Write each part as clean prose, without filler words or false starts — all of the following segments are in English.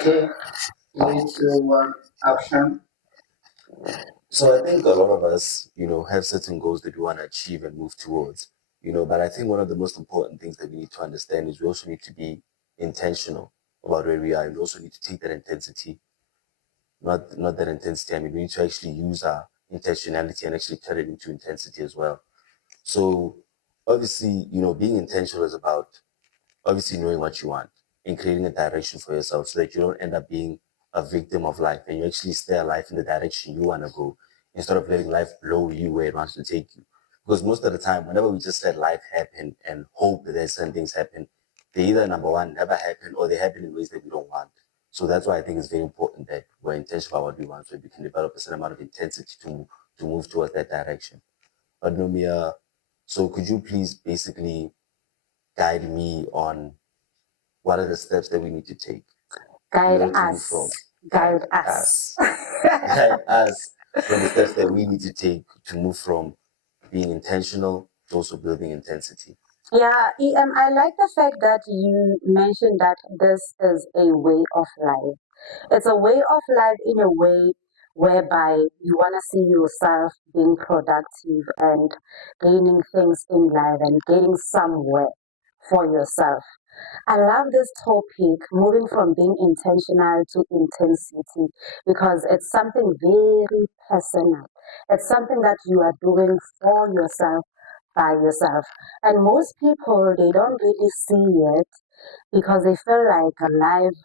Okay, 3, 2, 1, action. So I think a lot of us, have certain goals that we want to achieve and move towards, but I think one of the most important things that we need to understand is we also need to be intentional about where we are. And we also need to take that intensity, not that intensity. I mean, we need to actually use our intentionality and actually turn it into intensity as well. So obviously, being intentional is about obviously knowing what you want and creating a direction for yourself so that you don't end up being a victim of life and you actually stay alive in the direction you want to go instead of letting life blow you where it wants to take you. Because most of the time, whenever we just let life happen and hope that there's certain things happen, they either number one never happen or they happen in ways that we don't want. So that's why I think it's very important that we're intentional about what we want so we can develop a certain amount of intensity to move towards that direction. But Nomia, so could you please basically guide me on what are the steps that we need to take Guide to move us. from Guide us. guide us from the steps that we need to take to move from being intentional to also building intensity. Yeah, I like the fact that you mentioned that this is a way of life. It's a way of life in a way whereby you want to see yourself being productive and gaining things in life and getting somewhere for yourself. I love this topic, moving from being intentional to intensity, because it's something very personal. It's something that you are doing for yourself, by yourself. And most people, they don't really see it because they feel like life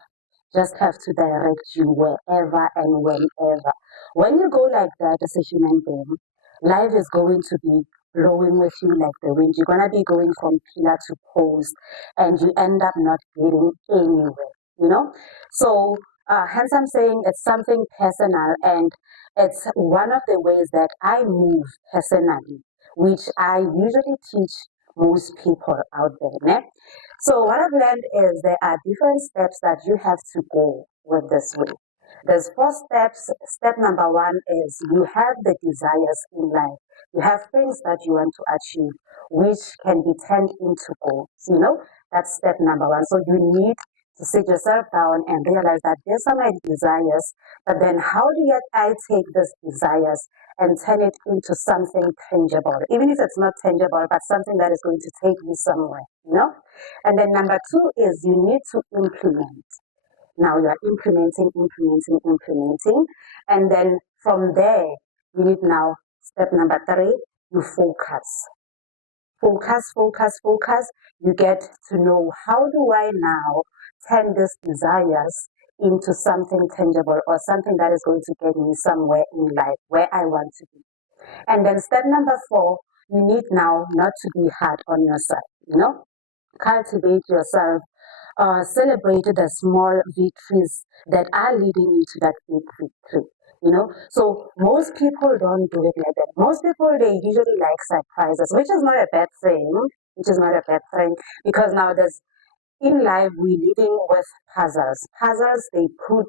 just have to direct you wherever and whenever. When you go like that as a human being, life is going to be blowing with you like the wind. You're gonna be going from pillar to post, and you end up not getting anywhere. You know. So, hence I'm saying it's something personal, and it's one of the ways that I move personally, which I usually teach most people out there. Ne? So what I've learned is there are different steps that you have to go with this way. There's 4 steps. Step number 1 is you have the desires in life. You have things that you want to achieve, which can be turned into goals. That's step number 1. So you need to sit yourself down and realize that these are my desires, but then how do I take these desires and turn it into something tangible, even if it's not tangible, but something that is going to take me somewhere. And then number 2 is you need to implement. Now you are implementing. And then from there, you need now, step number 3, you focus. Focus. You get to know, how do I now turn these desires into something tangible or something that is going to get me somewhere in life where I want to be. And then step number 4, you need now not to be hard on yourself. Cultivate yourself, celebrate the small victories that are leading into that big victory. So most people don't do it like that. Most people, they usually like surprises, which is not a bad thing. Because now in life we're living with puzzles. Puzzles, they put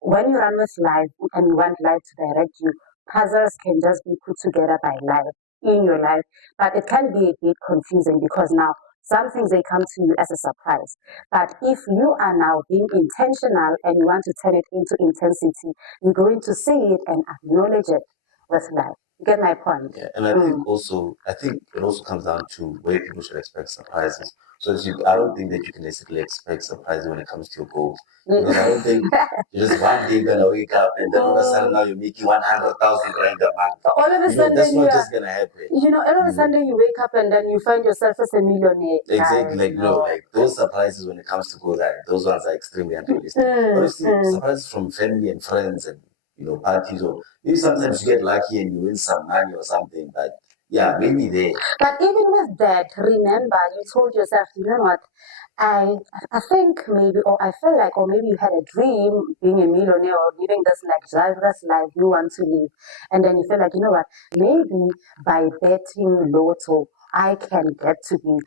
when you run with life and you want life to direct you, puzzles can just be put together by life in your life, but it can be a bit confusing because now some things, they come to you as a surprise. But if you are now being intentional and you want to turn it into intensity, you're going to see it and acknowledge it with life. You get my point? Yeah, and I think it also comes down to where people should expect surprises. So I don't think that you can necessarily expect surprises when it comes to your goals. Because I don't think you're just one day gonna wake up and then all of a sudden now you're making 100,000 rand a month. All of a sudden, that's not just gonna happen. all of a sudden you wake up and then you find yourself as a millionaire. Exactly, like those surprises when it comes to goals, those ones are extremely unrealistic. Obviously, surprises from family and friends and parties, or maybe sometimes you get lucky and you win some money or something, but yeah, maybe there. But even with that, remember, you told yourself, you know what, I think maybe, or I feel like, or maybe you had a dream being a millionaire or living this luxurious life you want to live. And then you feel like, maybe by betting lotto, I can get to be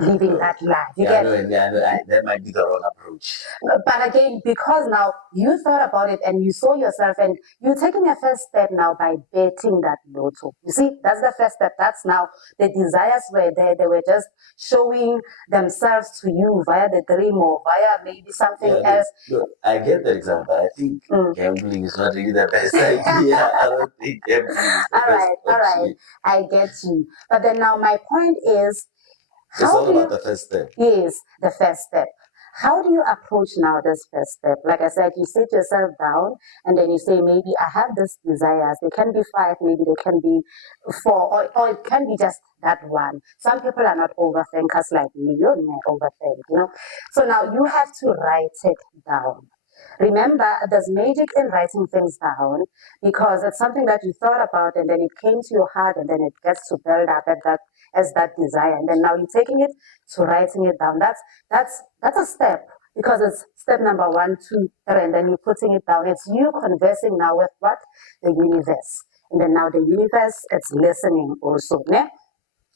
living that life. You Yeah, I get know, and that might be the wrong approach. but again, because now you thought about it and you saw yourself and you're taking a first step now by betting that lotto. You see, that's the first step. That's now the desires were there. They were just showing themselves to you via the dream or via maybe something Yeah, else. look, I get that example. I think Mm. gambling is not really the best idea. I don't think gambling is the best All right, option. I get you. But then now my point is, It's how all do about you the first step. is the first step. How do you approach now this first step? Like I said, you sit yourself down and then you say, maybe I have these desires. They can be five, maybe they can be four, or it can be just that one. Some people are not overthinkers like me. You're not overthink, you know. So now you have to write it down. Remember, there's magic in writing things down because it's something that you thought about and then it came to your heart and then it gets to build up at that as that desire. And then now you're taking it to writing it down. That's a step because it's step number one, two, three, and then you're putting it down. It's you conversing now with what? The universe. And then now the universe, it's listening also. Ne?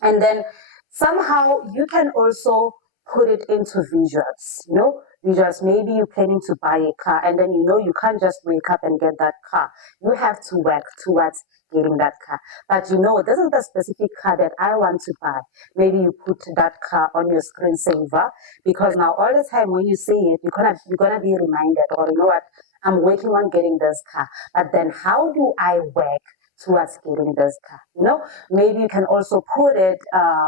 And then somehow you can also put it into visuals, you know, visuals. Maybe you're planning to buy a car and then you know you can't just wake up and get that car. You have to work towards getting that car. But you know, this is the specific car that I want to buy. Maybe you put that car on your screensaver because now all the time when you see it, you're gonna be reminded, or you know what, I'm working on getting this car. But then how do I work towards getting this car? You know, maybe you can also put it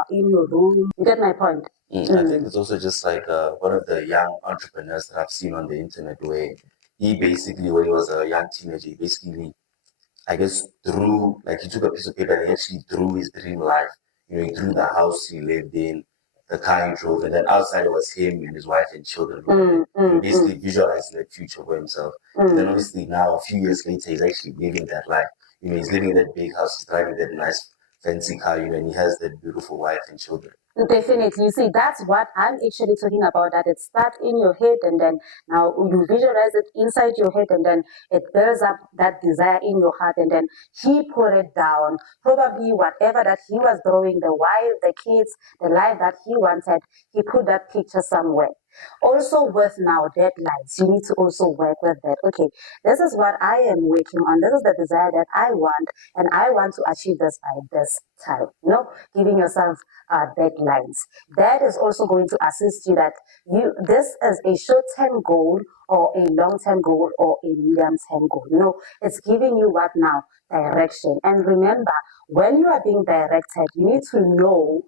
in your room. You get my point? I think it's also just like one of the young entrepreneurs that I've seen on the internet where he basically, when he was a young teenager, he basically, I guess, drew, like he took a piece of paper and he actually drew his dream life. You know, he drew the house he lived in, the car he drove, and then outside it was him and his wife and children. You know, basically visualizing the future for himself. And then obviously now, a few years later, he's actually living that life. You know, he's living in that big house, he's driving that nice fancy car, you know, and he has that beautiful wife and children. Definitely. You see, that's what I'm actually talking about. That it starts in your head and then now you visualize it inside your head and then it builds up that desire in your heart and then he put it down. Probably whatever that he was drawing, the wife, the kids, the life that he wanted, he put that picture somewhere. Also with now deadlines, you need to also work with that. Okay, this is what I am working on. This is the desire that I want and I want to achieve this by this time. You know, giving yourself deadlines. That is also going to assist you that this is a short-term goal or a long-term goal or a medium-term goal. You know, it's giving you what now? Direction. And remember, when you are being directed, you need to know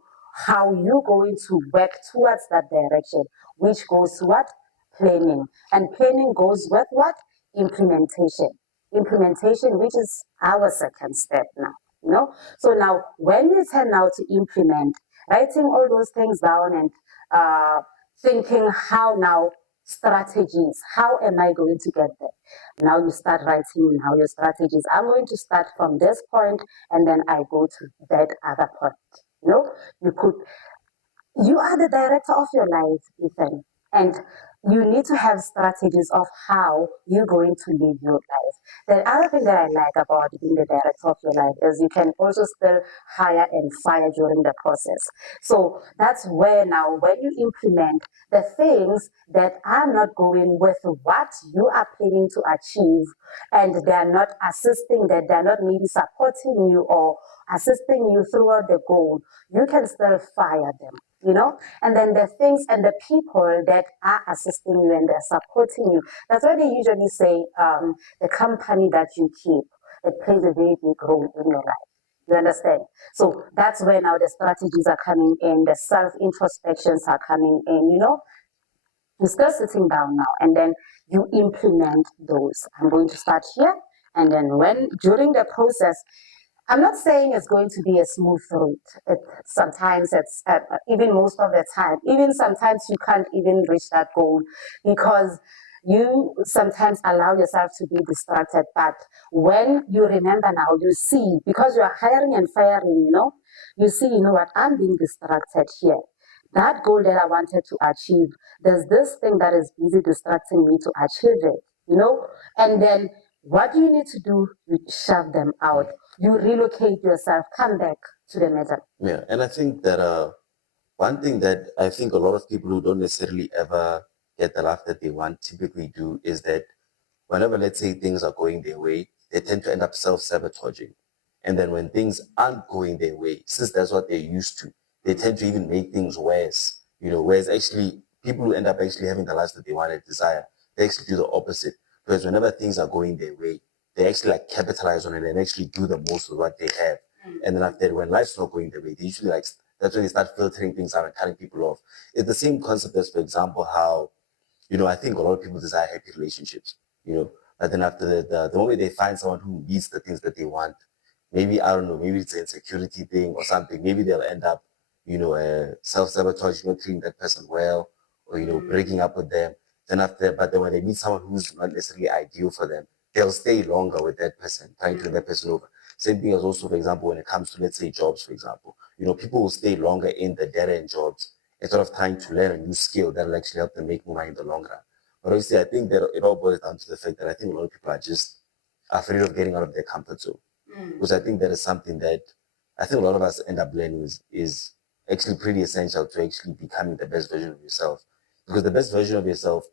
how you're going to work towards that direction, which goes to what? Planning. And planning goes with what? Implementation. Implementation, which is our second step now. You know, so now when you turn now to implement, writing all those things down and uh, thinking how now strategies, how am I going to get there? Now you start writing now your strategies. I'm going to start from this point and then I go to that other point. You know, you put you are the director of your life, Ethan, and you need to have strategies of how you're going to live your life. The other thing that I like about being the director of your life is you can also still hire and fire during the process. So that's where now, when you implement the things that are not going with what you are planning to achieve, and they are not assisting, that they're not maybe supporting you or assisting you throughout the goal, you can still fire them, you know. And then the things and the people that are assisting you and they're supporting you, that's why they usually say the company that you keep, it plays a very big role in your life. You understand? So that's where now the strategies are coming in, the self introspections are coming in, you know. You're still sitting down now and then you implement those. I'm going to start here. And then when during the process, I'm not saying it's going to be a smooth route. Sometimes it's even most of the time, even sometimes you can't even reach that goal because you sometimes allow yourself to be distracted. But when you remember now, you see, because you are hiring and firing, you know, you see, you know what, I'm being distracted here. That goal that I wanted to achieve, there's this thing that is busy distracting me to achieve it, you know, and then what do you need to do? You shove them out. You relocate yourself, come back to the middle. Yeah, and I think that one thing that I think a lot of people who don't necessarily ever get the life that they want typically do is that whenever, let's say, things are going their way, they tend to end up self-sabotaging. And then when things aren't going their way, since that's what they're used to, they tend to even make things worse. Whereas actually people who end up actually having the lives that they want and desire, they actually do the opposite. Because whenever things are going their way, they actually like capitalize on it and actually do the most with what they have. And then after that, when life's not going their way, they usually like that's when they start filtering things out and cutting people off. It's the same concept as, for example, how I think a lot of people desire happy relationships, but then after that, the moment they find someone who meets the things that they want, maybe, I don't know, maybe it's an insecurity thing or something, maybe they'll end up, self-sabotage, not treating that person well, or, breaking up with them. Then after that, but then when they meet someone who's not necessarily ideal for them, they'll stay longer with that person, trying to win that person over. Same thing as also, for example, when it comes to, let's say, jobs, for example, people will stay longer in the dead end jobs instead of trying to learn a new skill that'll actually help them make more money in the long run. But obviously, I think that it all boils down to the fact that I think a lot of people are just afraid of getting out of their comfort zone. Because I think that is something that I think a lot of us end up learning is actually pretty essential to actually becoming the best version of yourself. Because the best version of yourself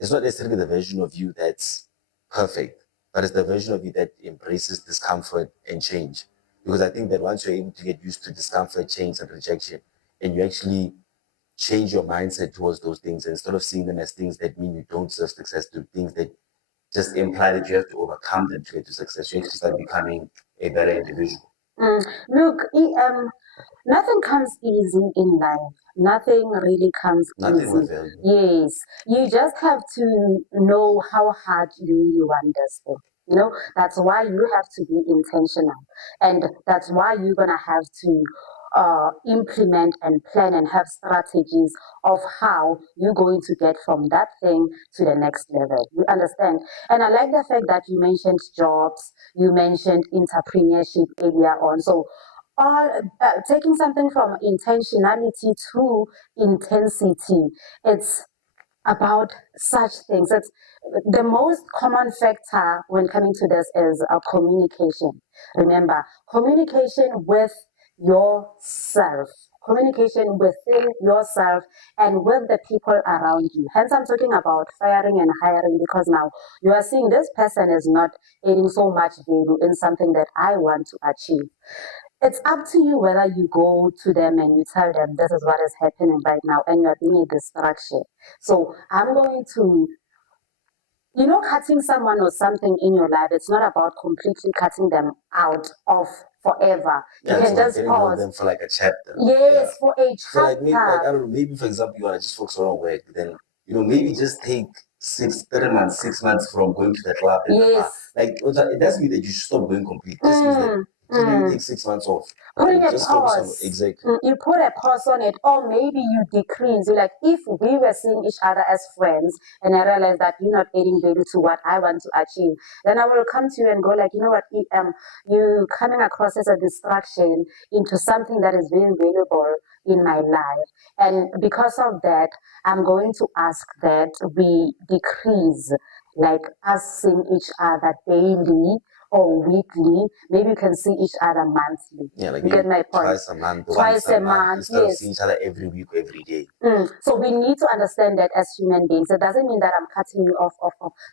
is not necessarily the version of you that's perfect, but it's the version of you that embraces discomfort and change. Because I think that once you're able to get used to discomfort, change, and rejection, and you actually change your mindset towards those things instead of seeing them as things that mean you don't deserve success, to things that just imply that you have to overcome them to get to success. You actually start becoming a better individual. Look, nothing comes easy in life. Nothing really comes Nothing with easy. value. Yes, you just have to know how hard you really want this thing. That's why you have to be intentional. And that's why you're going to have to implement and plan and have strategies of how you're going to get from that thing to the next level. You understand? And I like the fact that you mentioned jobs, you mentioned entrepreneurship earlier on. So all taking something from intentionality to intensity, it's about such things. It's the most common factor when coming to this is communication. Remember, communication with yourself, communication within yourself and with the people around you. Hence, I'm talking about firing and hiring because now you are seeing this person is not adding so much value in something that I want to achieve. It's up to you whether you go to them and you tell them this is what is happening right now and you're being a distraction. So I'm going to, cutting someone or something in your life, it's not about completely cutting them out of forever. You Yeah, can it's like just getting rid of pause. them for like a chapter. Yes, Yeah. for a So like maybe like I chapter. don't know, maybe for example you wanna just focus on work, then maybe just take 3 months, 6 months from going to the club and the bar. Yes. Like it doesn't mean that you should stop going completely. Just means that just maybe take 6 months off Putting and a just focus on pause. exactly. You put a pause on it, or maybe you decrease. You like, if we were seeing each other as friends, and I realize that you're not adding value to what I want to achieve, then I will come to you and go like, you know what, you coming across as a distraction into something that is very valuable in my life, and because of that, I'm going to ask that we decrease, like us seeing each other daily or weekly. Maybe you can see each other monthly. Yeah, like You get maybe my point? twice a month, once Twice a a month, month, instead of yes. seeing each other every week or every day. So we need to understand that as human beings. It doesn't mean that I'm cutting you off.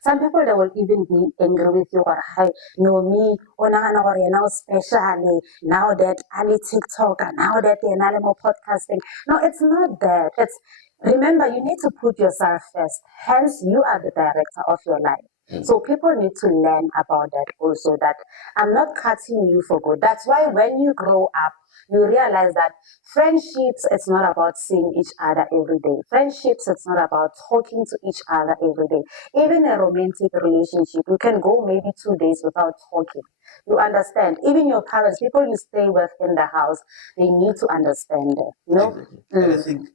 Some people they will even be angry with you or hi, no me, or now especially now that Ali TikToker, now that the animal podcasting. No, it's not that. It's remember you need to put yourself first. Hence, you are the director of your life. So people need to learn about that also. That I'm not cutting you for good. That's why when you grow up, you realize that friendships, it's not about seeing each other every day. Friendships, it's not about talking to each other every day. Even a romantic relationship, you can go maybe 2 days without talking. You understand? Even your parents, people you stay with in the house, they need to understand that. Exactly. And I think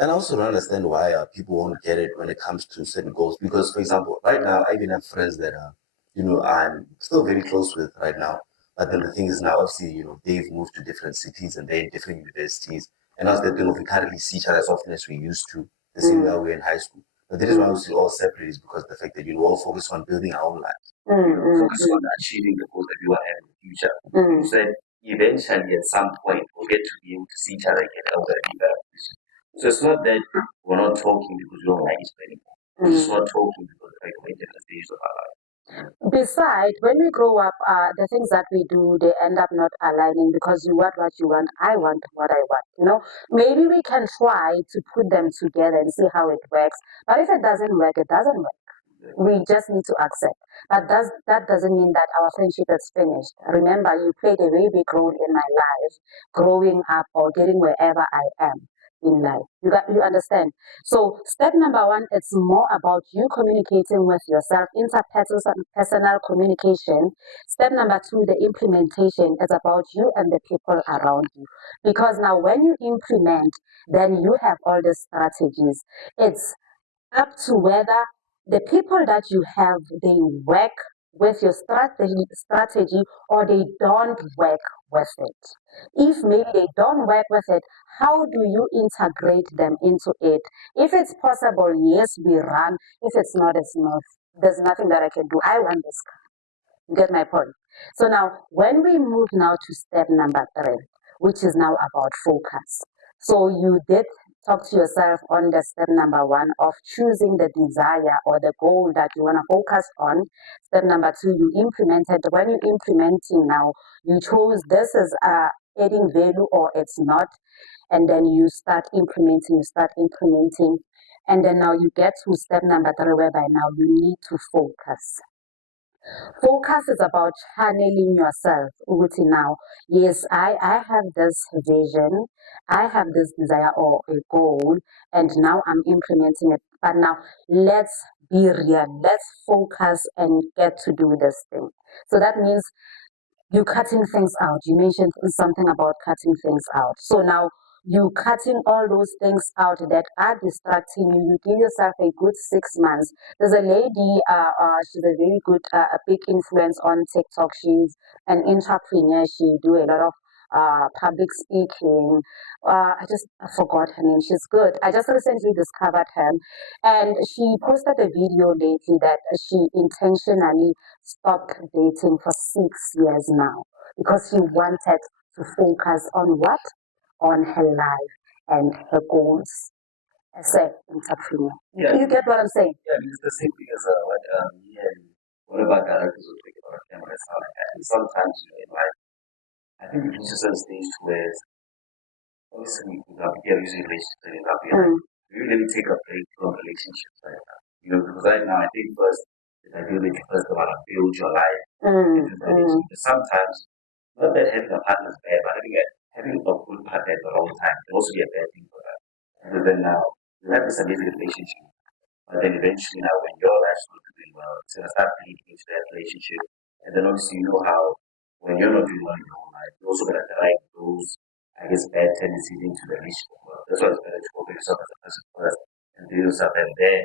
and I also don't understand why people won't get it when it comes to certain goals. Because, for example, right now, I even have friends that I'm still very close with right now. But then the thing is now, obviously, they've moved to different cities and they're in different universities. And that's the thing of we can't really see each other as often as we used to, the same way we were in high school. But the reason why we still all separate is because of the fact that, we all focus on building our own lives. Focus on achieving the goals that we want to have in the future. Instead, eventually at some point we'll get to be able to see each other again and we're going to be better. So it's not that we're not talking because we don't like each other anymore. We're just not talking because we're in different stages of our life. Besides, when we grow up, the things that we do, they end up not aligning because you want what you want, I want what I want. Maybe we can try to put them together and see how it works. But if it doesn't work, it doesn't work. We just need to accept. But that doesn't mean that our friendship is finished. Remember, you played a very big role in my life, growing up or getting wherever I am in life. You understand? So step number one, it's more about you communicating with yourself, interpersonal communication. Step number two, the implementation is about you and the people around you. Because now when you implement, then you have all the strategies. It's up to whether the people that you have they work with your strategy or they don't work with it. If maybe they don't work with it, how do you integrate them into it? If it's possible, yes, we run. If it's not, it's not. There's nothing that I can do. I want this. You get my point? So now, when we move now to step number three, which is now about focus. So you did talk to yourself on the step number one of choosing the desire or the goal that you want to focus on. Step number two, you implemented. When you're implementing now, you chose this is adding value or it's not. And then you start implementing. And then now you get to step number three, whereby now you need to focus. Focus is about channeling yourself. Uguti now, yes, I have this vision, I have this desire or a goal, and now I'm implementing it. But now let's be real. Let's focus and get to do this thing. So that means you cutting things out. You mentioned something about cutting things out. So now you cutting all those things out that are distracting you. You give yourself a good 6 months. There's a lady, she's a very good, a big influence on TikTok. She's an entrepreneur. She do a lot of public speaking. I forgot her name. She's good. I just recently discovered her, and she posted a video lately that she intentionally stopped dating for 6 years now because she wanted to focus on what? On her life and her goals as an entrepreneur. Yeah, You get what I'm saying? yeah, it's the same thing as what me and one of our directors will think about camera and stuff like that. And sometimes, in life, I think it reaches a stage to where obviously we get using relationships and stuff. We really take a break from relationships right now. Because right now I think first is ideal that you first want to build your life into the relationship. Sometimes not that having a partner is bad, but having a good partner at the wrong time can also be a bad thing for that. Because then now you have this amazing relationship, but then eventually now when your life's not doing well, it's gonna start bleeding into that relationship. And then obviously you know how when you're not doing well in your own life, you're also gonna drive those I guess bad tendencies into the relationship. Well, that's why it's better to focus yourself as a person first and do yourself and then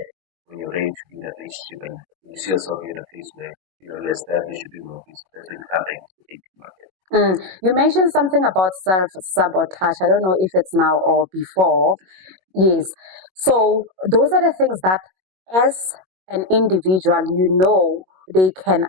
when you're ready to be in that relationship and you see yourself in a place where you're established, you do well, that's when you come back to the dating market. You mentioned something about self sabotage. I don't know if it's now or before. Yes. So those are the things that, as an individual, they can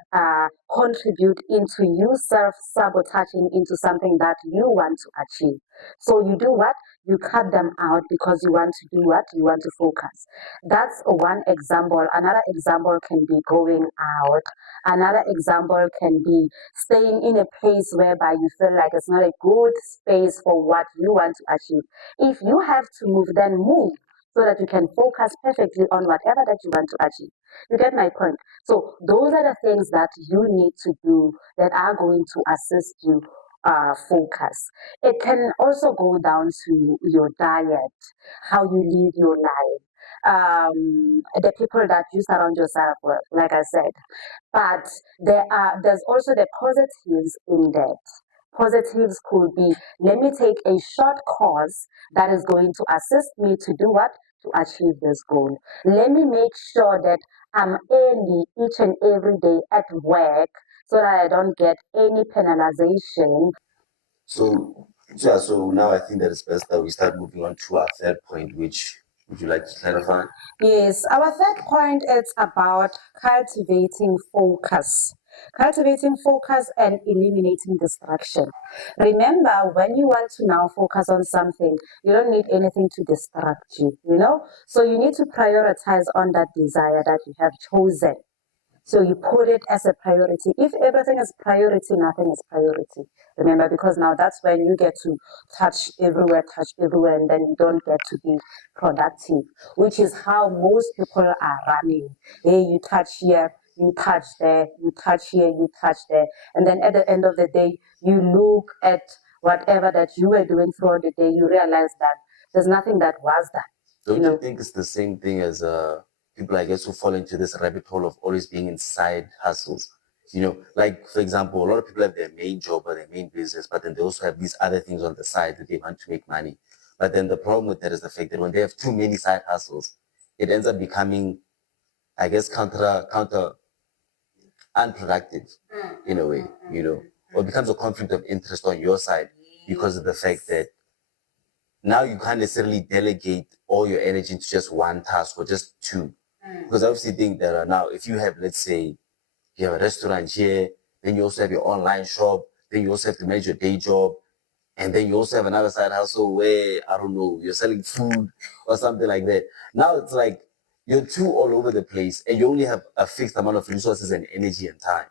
contribute into you self sabotaging into something that you want to achieve. So you do what? You cut them out because you want to do what? You want to focus. That's one example. Another example can be going out. Another example can be staying in a place whereby you feel like it's not a good space for what you want to achieve. If you have to move, then move so that you can focus perfectly on whatever that you want to achieve. You get my point? So those are the things that you need to do that are going to assist you focus. It can also go down to your diet, how you live your life, the people that you surround yourself with, like I said. But there's also the positives in that. Positives could be, let me take a short course that is going to assist me to do what? To achieve this goal. Let me make sure that I'm early each and every day at work so that I don't get any penalization. So, yeah, so now I think that it's best that we start moving on to our third point, which would you like to clarify? Yes, our third point is about cultivating focus. Cultivating focus and eliminating distraction. Remember, when you want to now focus on something, you don't need anything to distract you, you know? So you need to prioritize on that desire that you have chosen. So you put it as a priority. If everything is priority, nothing is priority. Remember, because now that's when you get to touch everywhere, and then you don't get to be productive, which is how most people are running. Hey, you touch here, you touch there, you touch here, you touch there. And then at the end of the day, you look at whatever that you were doing throughout the day, you realize that there's nothing that was done. Don't you think it's the same thing as people, I guess, who fall into this rabbit hole of always being in side hustles? Like for example, a lot of people have their main job or their main business, but then they also have these other things on the side that they want to make money. But then the problem with that is the fact that when they have too many side hustles, it ends up becoming, I guess, counter unproductive in a way, or it becomes a conflict of interest on your side because of the fact that now you can't necessarily delegate all your energy into just one task or just two. Because I obviously think that now, if you have, let's say, you have a restaurant here, then you also have your online shop, then you also have to manage your day job, and then you also have another side hustle where, I don't know, you're selling food or something like that. Now it's like you're too all over the place and you only have a fixed amount of resources and energy and time.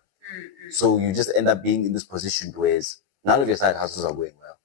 So you just end up being in this position where none of your side hustles are going well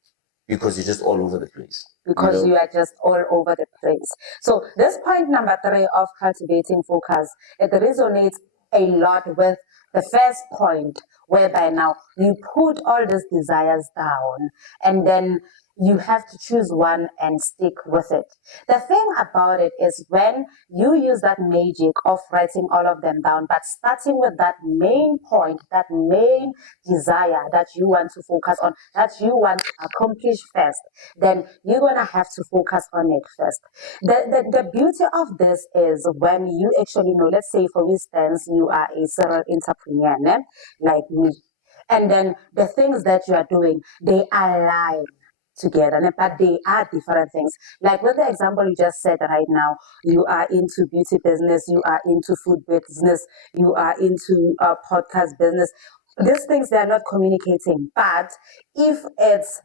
because you're just all over the place. Because you are just all over the place. So this point number 3 of cultivating focus, it resonates a lot with the first point, whereby now you put all these desires down and then you have to choose one and stick with it. The thing about it is when you use that magic of writing all of them down, but starting with that main point, that main desire that you want to focus on, that you want to accomplish first, then you're gonna have to focus on it first. The beauty of this is when you actually know, let's say for instance, you are a serial entrepreneur, né? Like me. And then the things that you are doing, they align together, but they are different things. Like with the example you just said right now, you are into beauty business, you are into food business, you are into podcast business. These things, they are not communicating. But if it's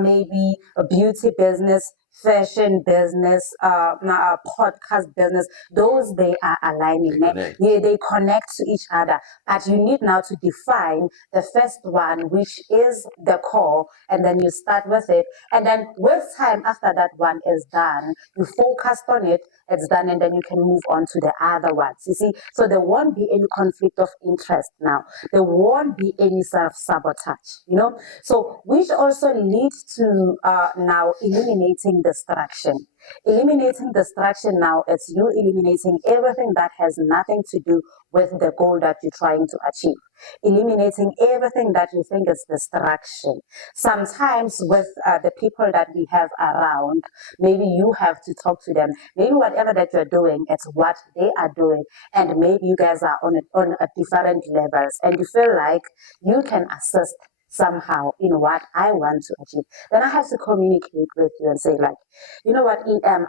maybe a beauty business, fashion business, podcast business, those they are aligning. Yeah, they connect to each other. But you need now to define the first one, which is the core, and then you start with it. And then with time, after that one is done, you focus on it, it's done, and then you can move on to the other ones. You see, so there won't be any conflict of interest now. There won't be any self-sabotage. So which also leads to now eliminating distraction. Eliminating distraction now is you eliminating everything that has nothing to do with the goal that you're trying to achieve. Eliminating everything that you think is distraction. Sometimes with the people that we have around, maybe you have to talk to them. Maybe whatever that you're doing, it's what they are doing. And maybe you guys are on a different levels and you feel like you can assist somehow in what I want to achieve. Then I have to communicate with you and say, like, you know what,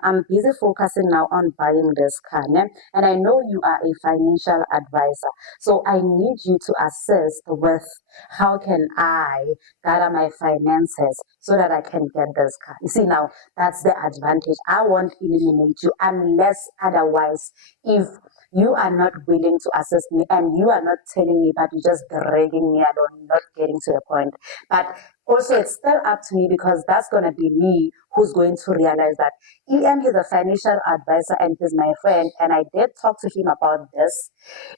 I'm busy focusing now on buying this car, né? And I know you are a financial advisor. So I need you to assist with how can I gather my finances so that I can get this car. You see, now that's the advantage. I won't eliminate you unless otherwise, if you are not willing to assist me and you are not telling me, but you're just dragging me along, not getting to the point. But also, it's still up to me because that's going to be me who's going to realize that EM is a financial advisor and he's my friend. And I did talk to him about this.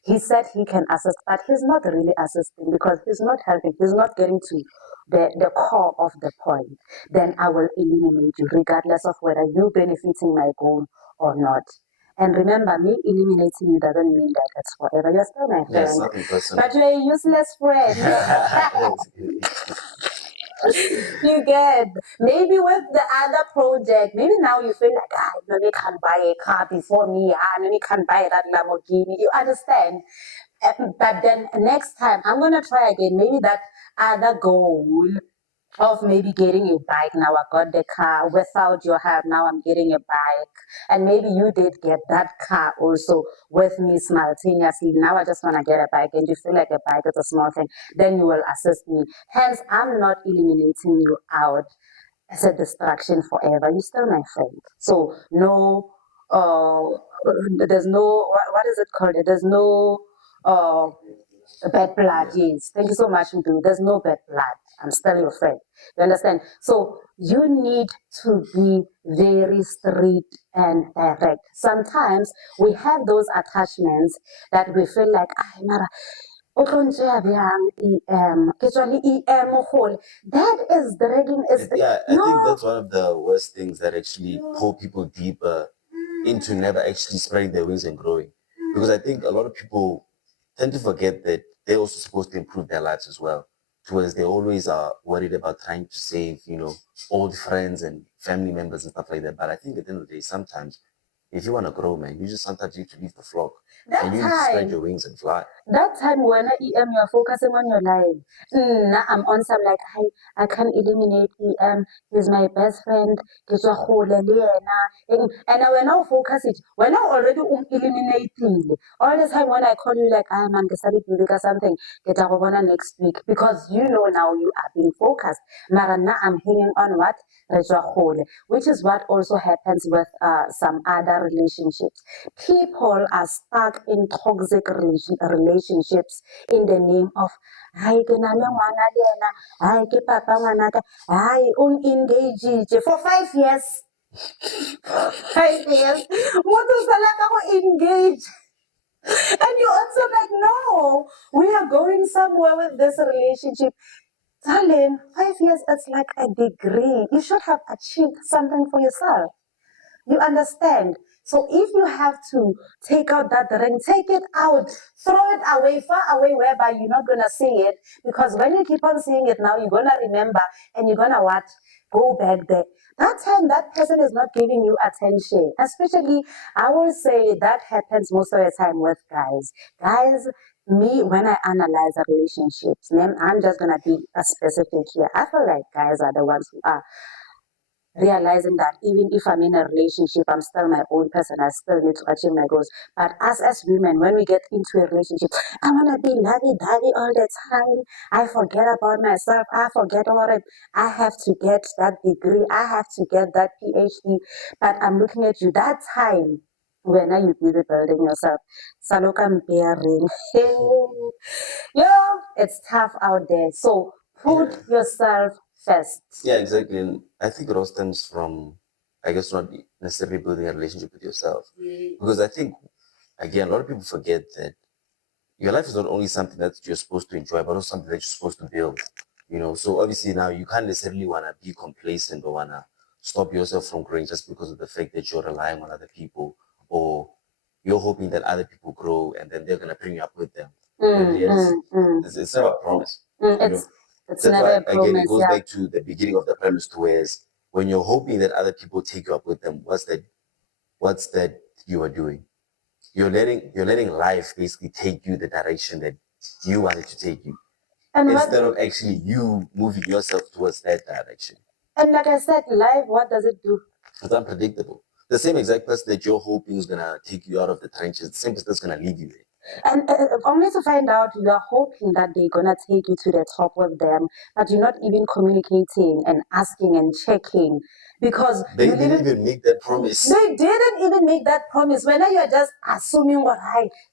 He said he can assist, but he's not really assisting because he's not helping. He's not getting to the core of the point. Then I will eliminate you regardless of whether you're benefiting my goal or not. And remember, me eliminating you doesn't mean that it's forever. You're still my Yes, friend. nothing personal. But you're a useless friend. You get maybe with the other project, maybe now you feel like, Nomi can buy a car before me, Nomi can buy that Lamborghini. You understand? But then next time, I'm gonna try again. Maybe that other goal of maybe getting a bike. Now I got the car without your help. Now I'm getting a bike. And maybe you did get that car also with me simultaneously. Now I just want to get a bike and you feel like a bike is a small thing. Then you will assist me. Hence, I'm not eliminating you out as a distraction forever. You're still my friend. So no, there's no, what is it called? There's no, uh, bad blood, Yeah. yes. Thank you so much, Ndu. There's no bad blood. I'm still your friend. You understand? So you need to be very straight and direct. Sometimes we have those attachments that we feel like, ah, mara, o tlo ntseya bjang ke tswa le that is dragging is Yeah, I think no. that's one of the worst things that actually pull people deeper into never actually spreading their wings and growing. Because I think a lot of people tend to forget that they're also supposed to improve their lives as well. Towards they always are worried about trying to save, old friends and family members and stuff like that. But I think at the end of the day, sometimes if you want to grow, man, you just sometimes need to leave the flock and you need to spread your wings and fly. That time when you're focusing on your life. Now I'm on some like I can eliminate He's my best friend. Ke tswa kgole le yena. And when I focus it, when I already eliminating all the time when I call you like man, ke sa di busy ka something, ke tla go bona next week because you know now you are being focused. Mara now I'm hanging on what? Re tswa kgole, which is what also happens with some other relationships. People are stuck in toxic relationships in the name of "Hai, ke na le ngwana le ena. Hai, ke papa ngwanaka. Hai, o engage for 5 years." 5 years. What is the lack of engage? And you also like, no, we are going somewhere with this relationship. Darling, 5 years is like a degree. You should have achieved something for yourself. You understand? So if you have to take out that ring, take it out, throw it away, far away, whereby you're not gonna see it. Because when you keep on seeing it now, you're gonna remember and you're gonna what? Go back there. That time that person is not giving you attention. Especially, I will say that happens most of the time with guys. Guys, me when I analyze the relationships, I'm just gonna be a specific here. I feel like guys are the ones who are realizing that even if I'm in a relationship, I'm still my own person. I still need to achieve my goals. But us as women, when we get into a relationship, I want to be lovey-dovey all the time. I forget about myself. I forget about it. I have to get that degree. I have to get that PhD. But I'm looking at you. That time, when are you busy building yourself? Salokam bearing. Yeah, it's tough out there. So put yourself first. Yeah, exactly. And I think it all stems from, I guess, not necessarily building a relationship with yourself. Because I think, again, a lot of people forget that your life is not only something that you're supposed to enjoy, but also something that you're supposed to build. So obviously now you can't necessarily want to be complacent or want to stop yourself from growing just because of the fact that you're relying on other people or you're hoping that other people grow and then they're going to bring you up with them. It's never a promise. It's That's never why, a again, it promise, goes yeah. back to the beginning of the premise to whereas when you're hoping that other people take you up with them, what's that you are doing? You're letting life basically take you the direction that you want it to take you. And Instead of actually you moving yourself towards that direction. and like I said, life, what does it do? It's unpredictable. The same exact person that you're hoping is gonna take you out of the trenches, the same person that's gonna leave you there. And only to find out you are hoping that they're gonna take you to the top with them, but you're not even communicating and asking and checking because They didn't even make that promise. They didn't even make that promise. When you're just assuming what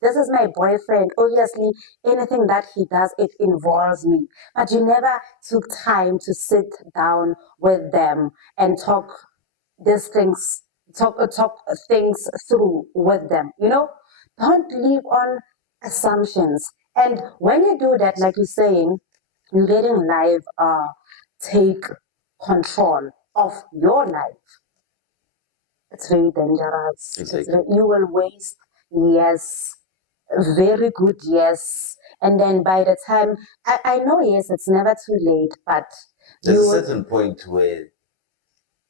this is my boyfriend. Obviously, anything that he does, it involves me. But you never took time to sit down with them and talk these things, talk things through with them. Don't live on assumptions. And when you do that, like you're saying, you're letting life take control of your life. It's very dangerous. Exactly. You will waste years, very good years. And then by the time, I know, yes, it's never too late, but There's you a will, certain point where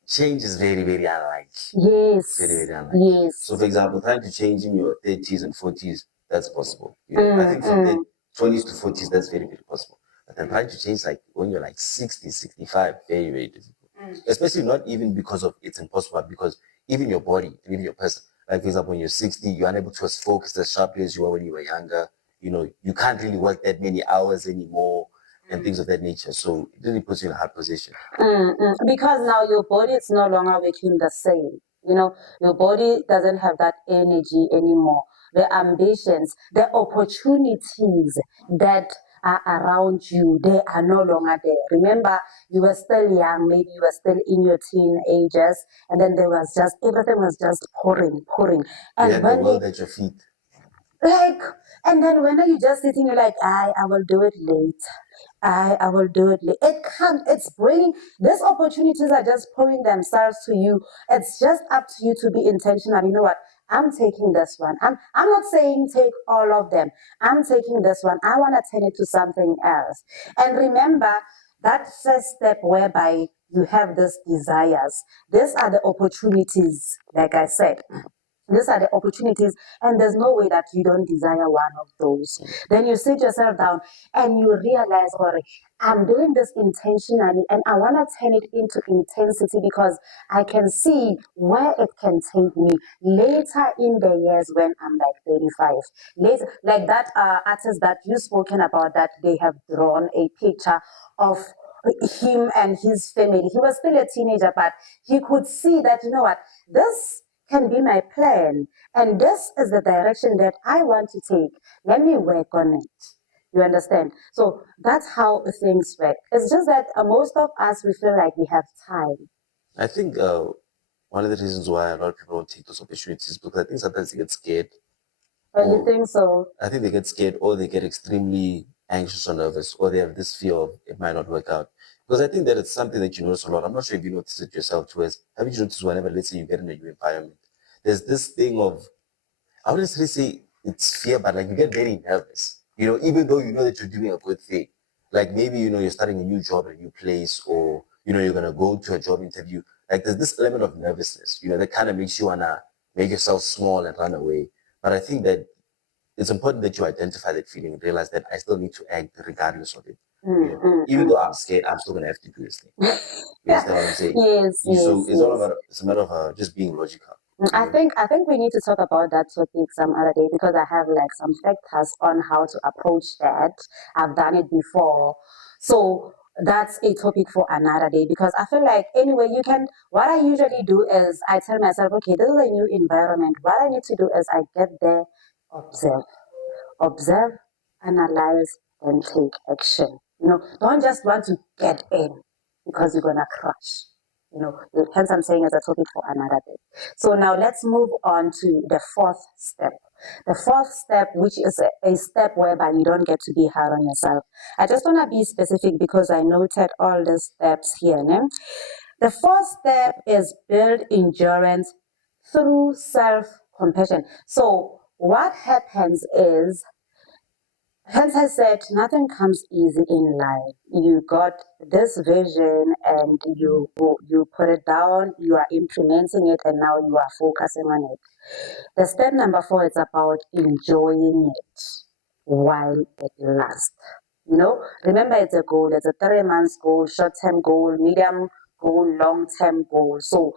change is very, very unlikely. yes, Very, very unlikely. yes. So, for example, trying to change in your 30s and 40s, that's possible. I think from the 20s to 40s, that's very, very possible. But then trying to change like when you're like 60, 65, very, very difficult. Especially not even because of it's impossible, but because even your body, even your person, like for example, when you're 60, you're unable to focus as sharply as you were when you were younger. You know, you can't really work that many hours anymore and things of that nature. So it really puts you in a hard position. Because now your body is no longer working the same. Your body doesn't have that energy anymore. The ambitions, the opportunities that are around you, they are no longer there. Remember, you were still young, maybe you were still in your teenagers, and then there was just everything was just pouring, pouring. You And had the when world at your feet. like, and then when are you just sitting, you're like, I will do it late. I will do it. It can't, it's bringing, these opportunities are just pouring themselves to you. It's just up to you to be intentional. You know what? I'm taking this one. I'm not saying take all of them. I'm taking this one. I want to turn it to something else. And remember that first step whereby you have these desires. These are the opportunities, like I said. These are the opportunities, and there's no way that you don't desire one of those. Then you sit yourself down and you realize, oh, I'm doing this intentionally and I want to turn it into intensity because I can see where it can take me later in the years when I'm like 35. Later, like that artist that you've spoken about, that they have drawn a picture of him and his family. He was still a teenager, but he could see that, you know what, this can be my plan. And this is the direction that I want to take. Let me work on it. You understand? So that's how things work. It's just that most of us, we feel like we have time. I think one of the reasons why a lot of people don't take those opportunities because I think sometimes they get scared But you or think so? I think they get scared or they get extremely anxious or nervous or they have this fear of it might not work out. Because I think that it's something that you notice a lot. I'm not sure if you notice it yourself too. Have you noticed whenever, let's say, you get in a new environment, there's this thing of I wouldn't necessarily say it's fear, but like you get very nervous. You know, even though you know that you're doing a good thing. Like maybe you know you're starting a new job at a new place, or you know you're gonna go to a job interview. Like there's this element of nervousness, you know, that kind of makes you wanna make yourself small and run away. But I think that it's important that you identify that feeling and realize that I still need to act regardless of it. You know, even though I'm scared, I'm still gonna have to do this thing. You understand what I'm saying? Yes, So yes, it's all yes. about it's a matter of just being logical. You I know, think I think we need to talk about that topic some other day because I have like some factors on how to approach that. I've done it before. So that's a topic for another day because I feel like anyway you can what I usually do is I tell myself, okay, this is a new environment. What I need to do is I get there, observe. Observe, analyze, and take action. Don't just want to get in because you're gonna crash. Hence I'm saying as a topic for another day. So now let's move on to the fourth step. The fourth step, which is a step whereby you don't get to be hard on yourself. I just want to be specific because I noted all the steps here. No? The fourth step is build endurance through self compassion. So, what happens is hence, I said nothing comes easy in life. You got this vision and you put it down, you are implementing it, and now you are focusing on it. The step number four is about enjoying it while it lasts. Remember it's a goal. It's a 3 months goal, short-term goal, medium goal, long-term goal. So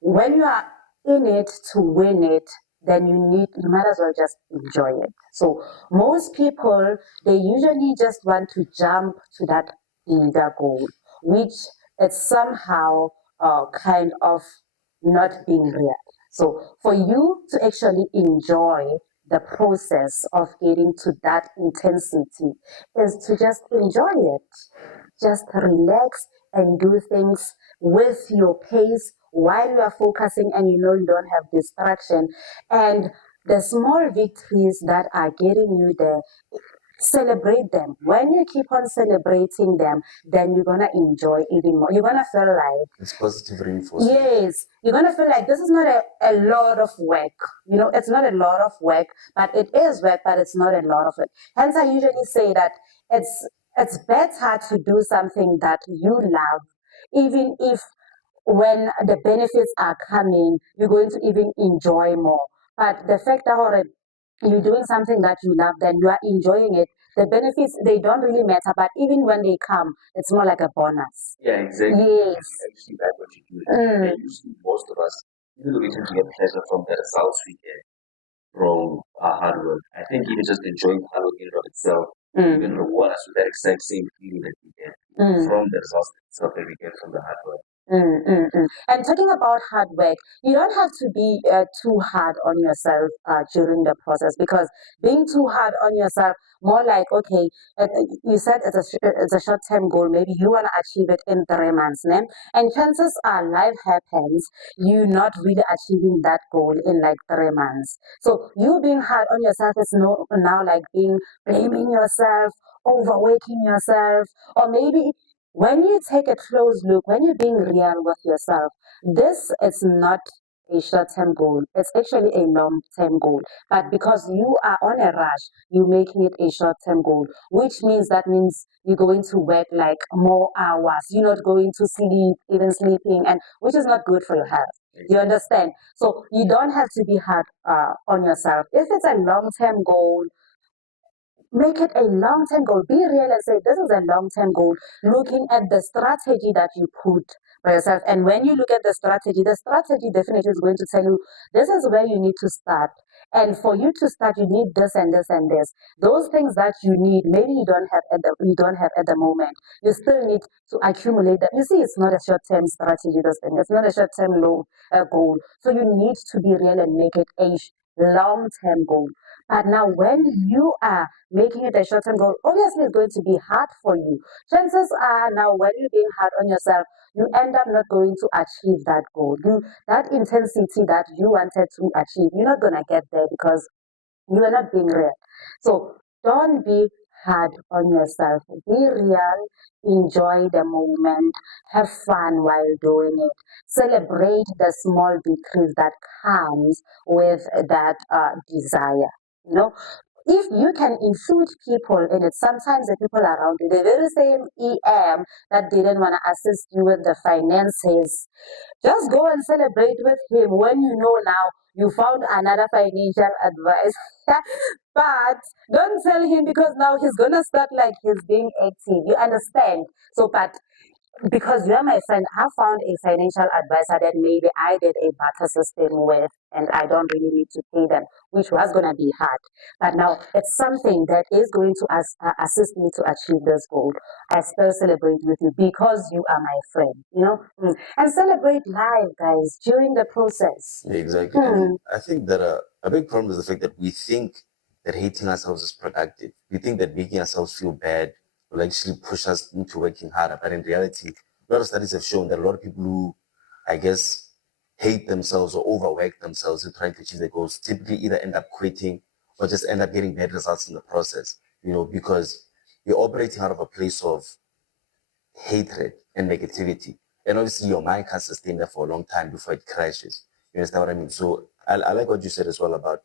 when you are in it to win it, then you might as well just enjoy it. So most people they usually just want to jump to that bigger goal, which is somehow kind of not being real. So for you to actually enjoy the process of getting to that intensity is to just enjoy it. Just relax and do things with your pace while you are focusing and you know you don't have distraction. And the small victories that are getting you there, celebrate them. When you keep on celebrating them, then you're gonna enjoy even more. You're gonna feel like it's positive reinforcement. yes, you're gonna feel like this is not a lot of work. It's not a lot of work, but it is work, but it's not a lot of it. Hence, I usually say that it's better to do something that you love, even if when the benefits are coming, you're going to even enjoy more. But the fact that you're doing something that you love, then you are enjoying it. The benefits, they don't really matter, but even when they come, it's more like a bonus. Yeah, exactly. Yes. Actually, like what you do. Mm. And usually, most of us, even though we tend to get pleasure from the results we get from our hard work, I think even just enjoying the hard work in and of itself, even reward us with that exact same feeling that we get from the results itself that we get from the hard work. And talking about hard work, you don't have to be too hard on yourself during the process, because being too hard on yourself, more like, okay, you said it's a short term goal, maybe you want to achieve it in 3 months, né? And chances are life happens, you not really achieving that goal in like 3 months. So you being hard on yourself is no, now like being blaming yourself, overworking yourself, or maybe when you take a close look, when you're being real with yourself, this is not a short term goal. It's actually a long term goal. But because you are on a rush, you're making it a short term goal, which means that means you're going to work like more hours. You're not going to sleep, even sleeping, and which is not good for your health. You understand? So you don't have to be hard on yourself. If it's a long term goal, make it a long term goal. Be real and say, this is a long term goal, looking at the strategy that you put for yourself. And when you look at the strategy definitely is going to tell you this is where you need to start. And for you to start, you need this and this and this. Those things that you need, maybe you don't have at the moment. You still need to accumulate that. You see, it's not a short term strategy. This thing, it's not a short term goal. So you need to be real and make it a long term goal. But now, when you are making it a short term goal, obviously it's going to be hard for you. Chances are now, when you're being hard on yourself, you end up not going to achieve that goal. That intensity that you wanted to achieve, you're not gonna get there because you are not being real. So don't be hard on yourself. Be real, enjoy the moment, have fun while doing it. Celebrate the small victories that comes with that desire. You know, if you can include people in it, sometimes the people around you, the very same EM that didn't want to assist you with the finances, just go and celebrate with him when you know now you found another financial advice. But don't tell him, because now he's gonna start like he's being active. You understand? So, but because you're my friend, I found a financial advisor that maybe I did a barter system with, and I don't really need to pay them, which was going to be hard. But now it's something that is going to assist me to achieve this goal. I still celebrate with you because you are my friend, you know? And celebrate life, guys, during the process. Yeah, exactly. And I think that a big problem is the fact that we think that hating ourselves is productive. We think that making ourselves feel bad will actually push us into working harder. But in reality, a lot of studies have shown that a lot of people who, I guess, hate themselves or overwork themselves in trying to achieve their goals typically either end up quitting or just end up getting bad results in the process, because you're operating out of a place of hatred and negativity. And obviously, your mind can't sustain that for a long time before it crashes. You understand what I mean? So I like what you said as well about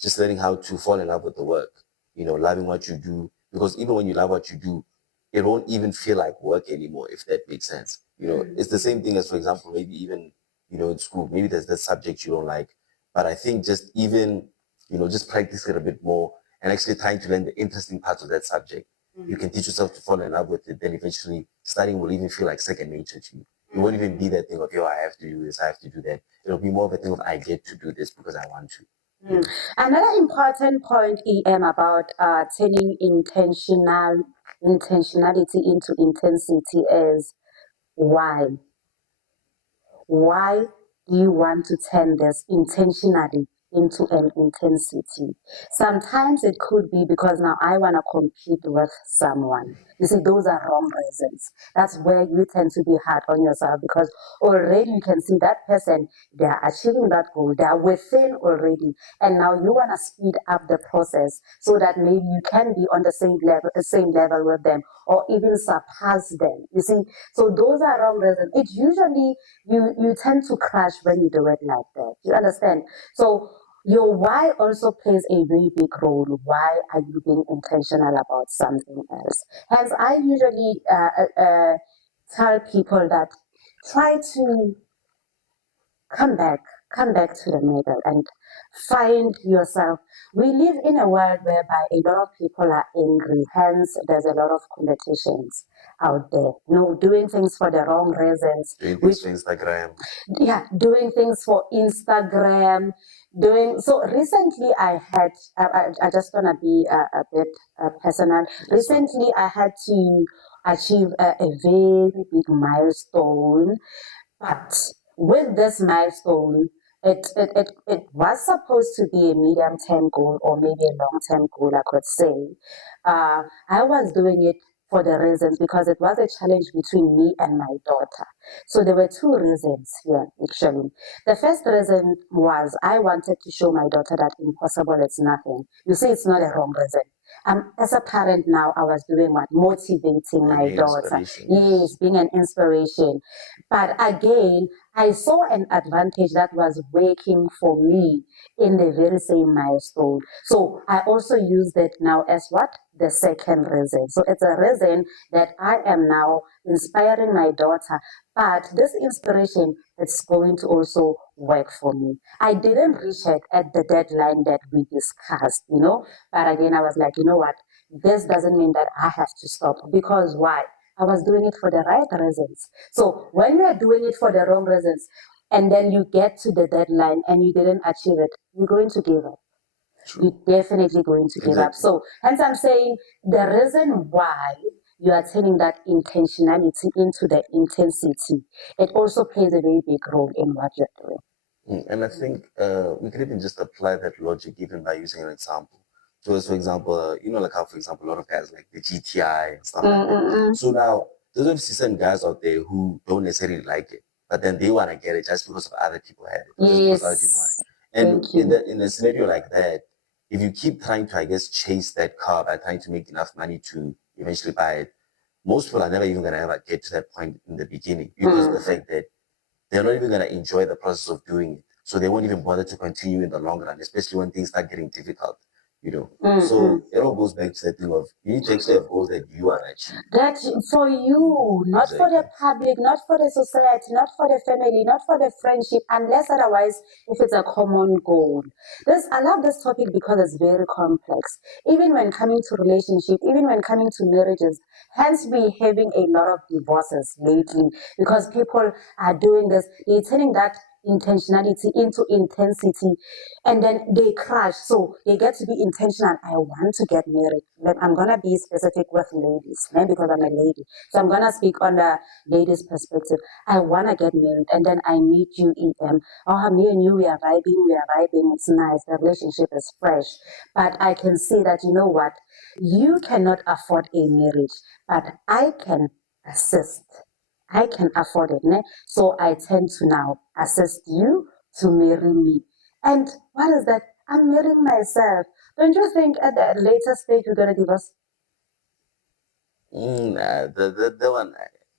just learning how to fall in love with the work, loving what you do. Because even when you love what you do, it won't even feel like work anymore, if that makes sense. It's the same thing as, for example, maybe even, in school, maybe there's that subject you don't like. But I think just even, just practice it a bit more and actually trying to learn the interesting parts of that subject, you can teach yourself to fall in love with it. Then eventually studying will even feel like second nature to you. It won't even be that thing of, yo, I have to do this, I have to do that. It'll be more of a thing of, I get to do this because I want to. Another important point, EM, about turning intentionality into intensity is why. Why do you want to turn this intentionally into an intensity? Sometimes it could be because now I want to compete with someone. You see, those are wrong reasons. That's where you tend to be hard on yourself, because already you can see that person, they are achieving that goal, they are within already. And now you want to speed up the process so that maybe you can be on the same level with them, or even surpass them. You see, so those are wrong reasons. It usually you tend to crash when you do it like that. You understand? So your why also plays a very big role. Why are you being intentional about something else? Hence, I usually tell people that try to come back, come back to the middle and find yourself. We live in a world whereby a lot of people are angry, hence there's a lot of competitions out there. Doing things for the wrong reasons, Doing which things for Instagram. yeah, doing things for Instagram, doing so. Recently, I just want to be a bit personal. Yes, ma'am. Recently, I had to achieve a very big milestone, but with this milestone, it was supposed to be a medium term goal or maybe a long term goal, I could say. I was doing it for the reasons because it was a challenge between me and my daughter. So there were two reasons here, actually. The first reason was I wanted to show my daughter that impossible is nothing. You see, it's not a wrong reason. As a parent now, I was doing what? Motivating And my the daughter. inspiration, yes. Yes, being an inspiration. But again, I saw an advantage that was working for me in the very same milestone. So I also used it now as what? The second reason. So it's a reason that I am now inspiring my daughter, but this inspiration is going to also work for me. I didn't reach it at the deadline that we discussed, but again, I was like, you know what? This doesn't mean that I have to stop because why? I was doing it for the right reasons. So when you are doing it for the wrong reasons, and then you get to the deadline and you didn't achieve it, you're going to give up. True. You're definitely going to give up. Exactly. So, hence, I'm saying the reason why you are turning that intentionality into the intensity, it also plays a very big role in what you're doing. And I think we could even just apply that logic even by using an example. So, as for example, like how, for example, a lot of guys like the GTI and stuff like that. Mm-mm-mm. So now, there's obviously some guys out there who don't necessarily like it, but then they want to get it just because of other people had it, or just because other people want it. Yes. And Thank in you. a scenario like that, if you keep trying to, I guess, chase that car by trying to make enough money to eventually buy it, most people are never even gonna ever get to that point in the beginning because of the fact that they're not even going to enjoy the process of doing it. So they won't even bother to continue in the long run, especially when things start getting difficult. Mm-hmm. So it all goes back to that thing of you need to actually have goals that you want to achieve. That for you, not for the Exactly. public, not for the society, not for the family, not for the friendship, unless otherwise, if it's a common goal. I love this topic because it's very complex. Even when coming to relationship, even when coming to marriages, hence we having a lot of divorces lately because people are doing this. They're turning that intentionality into intensity and then they crash. So they get to be intentional. I want to get married. I'm gonna be specific with ladies, because I'm a lady. So I'm gonna speak on the ladies' perspective. I wanna get married, and then I meet you, EM. Oh, me and you, we are vibing. It's nice. The relationship is fresh. But I can see that you know what, you cannot afford a marriage, but I can assist. I can afford it, ne? So I tend to now assist you to marry me. And what is that? I'm marrying myself. Don't you think at the later stage you're gonna divorce? Nah, the one,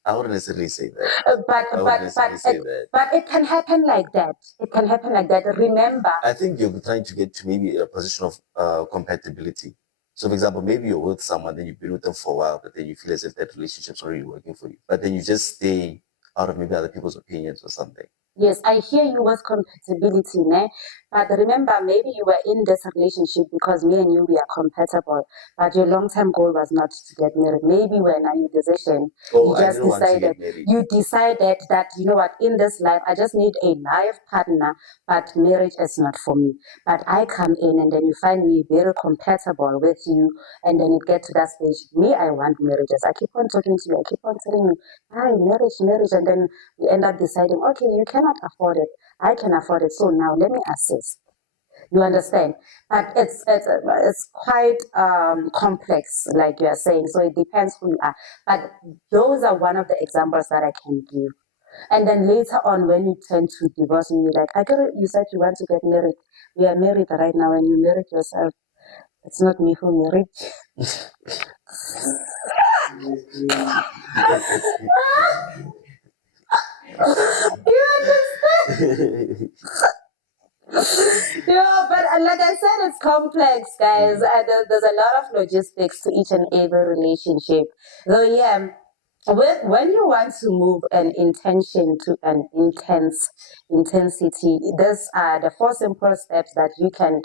I wouldn't necessarily say that. Uh, but I but wouldn't but necessarily it say that. but it can happen like that. It can happen like that. Remember, I think you're trying to get to maybe a position of compatibility. So, for example, maybe you're with someone, then you've been with them for a while, but then you feel as if that relationship's not really working for you. But then you just stay out of maybe other people's opinions or something. yes, I hear you with compatibility, ne? But remember, maybe you were in this relationship because me and you we are compatible, but your long-term goal was not to get married. Maybe when are your decision, Oh, you I just didn't want to decided get married. you decided that you know what, in this life I just need a life partner, but marriage is not for me. But I come in and then you find me very compatible with you, and then it gets to that stage. Me, I want marriages. I keep on talking to you. I keep on telling you, hi, marriage, marriage, and then we end up deciding, okay, you cannot afford it. I can afford it. So now let me assist. You understand? But it's quite complex, like you are saying. So it depends who you are. But those are one of the examples that I can give. And then later on, when you turn to divorce, and you're like, I get it. You said you want to get married. We are married right now, and you married yourself. It's not me who married. You understand? Yeah, but like I said, it's complex, guys, Mm. and there's a lot of logistics to each and every relationship. So yeah, When you want to move an intention to an intensity, these are the four simple steps that you can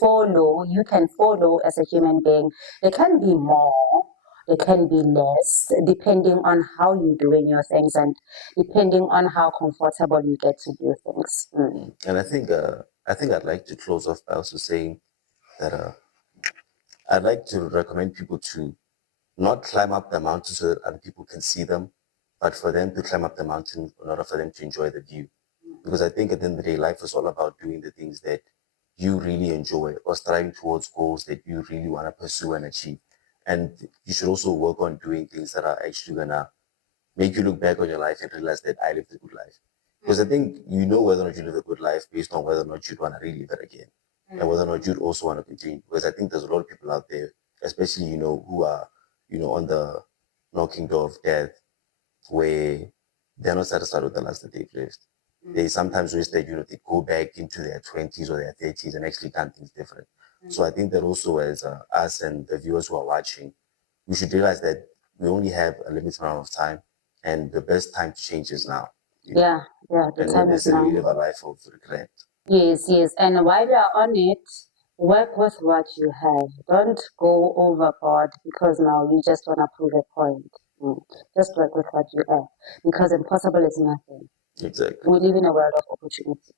follow. You can follow as a human being. They can be more, they can be less, depending on how you're doing your things and depending on how comfortable you get to do things. And I think I'd like to close off by also saying that I'd like to recommend people to not climb up the mountain so that other people can see them, but for them to climb up the mountain in order for them to enjoy the view. Because I think at the end of the day, life is all about doing the things that you really enjoy or striving towards goals that you really want to pursue and achieve. And you should also work on doing things that are actually gonna make you look back on your life and realize that I lived a good life. Because I think you know whether or not you live a good life based on whether or not you'd want to relive it again. And whether or not you'd also want to continue. Because I think there's a lot of people out there, especially, who are, on the knocking door of death, where they're not satisfied with the lives that they've lived. They sometimes wish that, they go back into their 20s or their 30s and actually done things different. So I think that also as us and the viewers who are watching, we should realize that we only have a limited amount of time, and the best time to change is now. Yeah, the And not time is now. necessarily live a life of regret. Yes. And while you're on it, work with what you have. Don't go overboard because now you just want to prove a point. Just work with what you have because impossible is nothing. Exactly. We live in a world of opportunities.